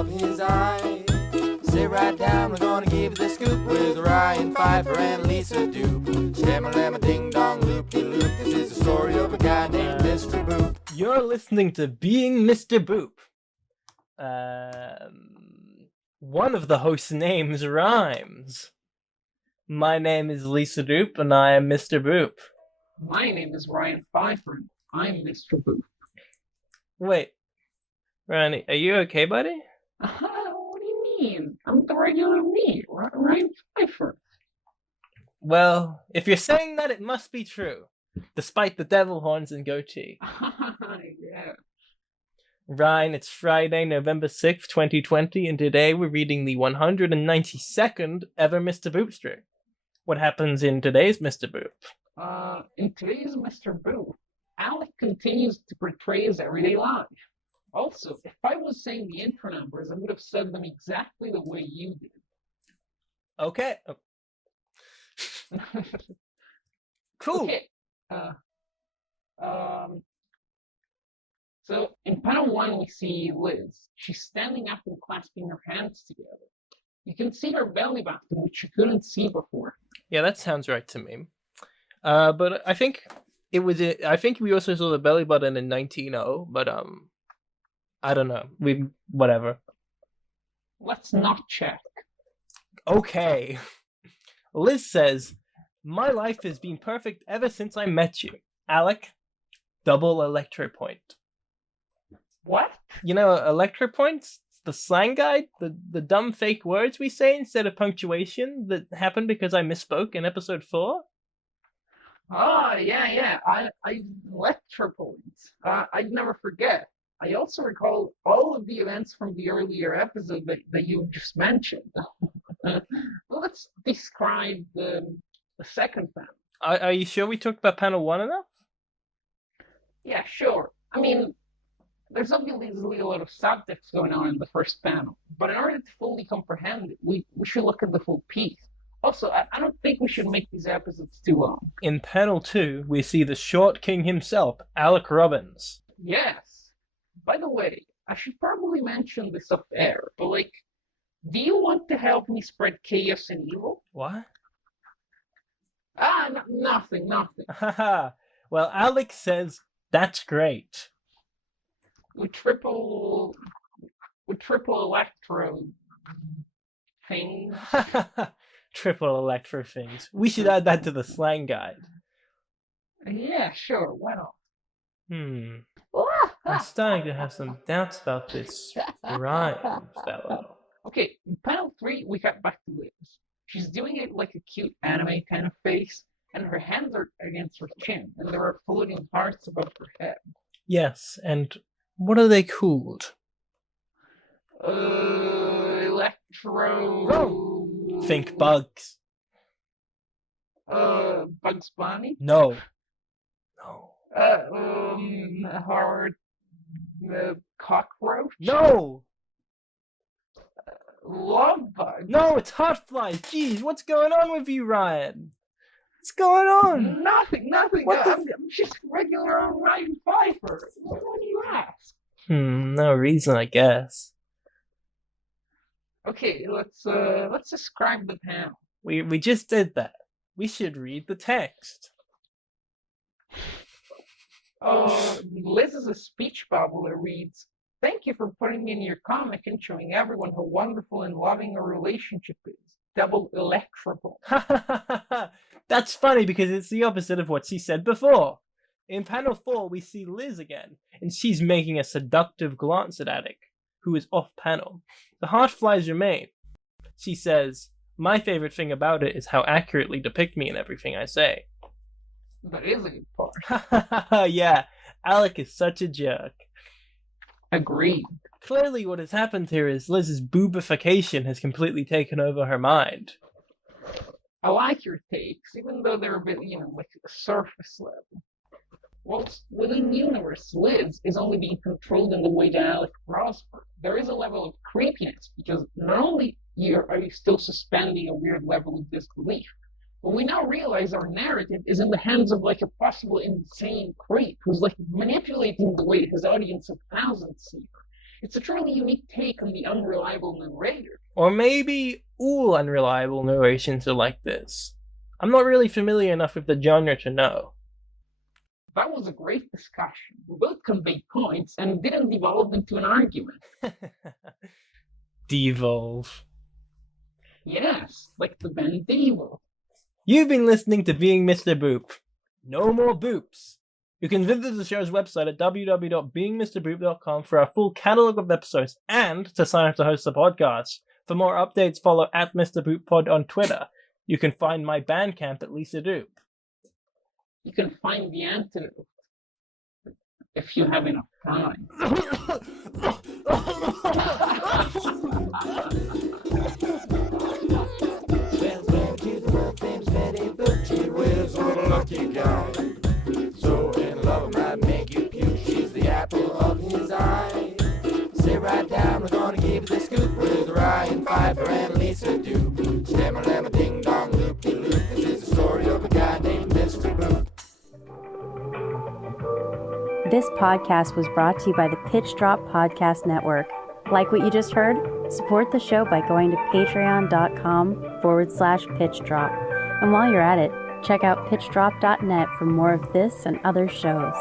of his eye. Sit right down, we're gonna give you the scoop with Ryan Pfeiffer and Lisa Doop. Shamma-lamma ding-dong loop-de-loop. This is the story of a guy named Mr. Boop. You're listening to Being Mr. Boop. One of the host's names rhymes. My name is Lisa Doop, and I am Mr. Boop. My name is Ryan Pfeiffer. I'm Mr. Boop. Wait, Ryan, are you okay, buddy? What do you mean? I'm the regular me, Ryan Pfeiffer. Well, if you're saying that, it must be true, despite the devil horns and goatee. Yeah. Ryan, it's Friday, November 6th, 2020, and today we're reading the 192nd ever Mr. Boop strip. What happens in today's Mr. Boop? In today's Mr. Boop, Alec continues to portray his everyday life. Also, if I was saying the intro numbers, I would have said them exactly the way you did. Okay. Cool. Okay. So in panel 1, we see Liz. She's standing up and clasping her hands together. You can see her belly button, which you couldn't see before. Yeah, that sounds right to me. But I think I think we also saw the belly button in 19-0, but I don't know. Whatever. Let's not check. Okay. Liz says, "My life has been perfect ever since I met you, Alec. Double electro point." What? You know, electro points? The slang guide? The dumb fake words we say instead of punctuation that happened because I misspoke in episode 4? Oh, yeah. I electro points. I'd never forget. I also recall all of the events from the earlier episode that you just mentioned. Let's describe the second panel. Are you sure we talked about panel 1 enough? Yeah, sure. I mean, there's obviously a lot of subtext going on in the first panel, but in order to fully comprehend it, we should look at the full piece. Also, I don't think we should make these episodes too long. In panel 2, we see the short king himself, Alec Robbins. Yes. By the way, I should probably mention this off air, but do you want to help me spread chaos and evil? What? Nothing. Haha. Well, Alec says, "That's great." With triple electro things. Triple electro things. We should add that to the slang guide. Yeah, sure. Why not? I'm starting to have some doubts about this Ryan fellow. Okay, in panel 3, we got back to Liz. She's doing it like a cute anime kind of face, and her hands are against her chin, and there are floating hearts above her head. Yes, and what are they called? Electro... Think bugs. Bugs Bunny? No. Hard... cockroach? No! Love bug? No, it's hot flies. Jeez, what's going on with you, Ryan? What's going on? Nothing. What I'm just regular old Ryan Pfeiffer. What do you ask? No reason, I guess. Okay, let's describe the panel. We just did that. We should read the text. Liz's speech bubble reads, "Thank you for putting in your comic and showing everyone how wonderful and loving a relationship is. Double electrical." That's funny because it's the opposite of what she said before. In panel 4, we see Liz again, and she's making a seductive glance at Alec, who is off panel. The heart flies remain. She says, "My favorite thing about it is how accurately depict me in everything I say." That is a good part. Yeah, Alec is such a jerk. Agreed. Clearly what has happened here is Liz's boobification has completely taken over her mind. I like your takes, even though they're a bit, like the surface level. Whilst within universe, Liz is only being controlled in the way that Alec prospered. There is a level of creepiness, because not only are you still suspending a weird level of disbelief, but we now realize our narrative is in the hands of a possible insane creep who's manipulating the way his audience of thousands see her. It's a truly unique take on the unreliable narrator. Or maybe all unreliable narrations are like this. I'm not really familiar enough with the genre to know. That was a great discussion. We both conveyed points and didn't devolve into an argument. Devolve. Yes, like the band Devo. You've been listening to Being Mr. Boop. No more boops. You can visit the show's website at www.beingmrboop.com for our full catalog of episodes and to sign up to host the podcast. For more updates, follow at Mr. Boop Pod on Twitter. You can find my Bandcamp at Lisa Doop. You can find the antidote if you have enough time. She was a lucky guy. So in love might make you puke. She's the apple of his eye. Sit right down, we're gonna give you the scoop with Ryan Pfeiffer and Lisa Doop. Stammer, lamma, ding dong, loop de loop. This is the story of a guy named Mr. Boop. This podcast was brought to you by the Pitch Drop Podcast Network. Like what you just heard? Support the show by going to patreon.com/pitchdrop. And while you're at it, check out pitchdrop.net for more of this and other shows.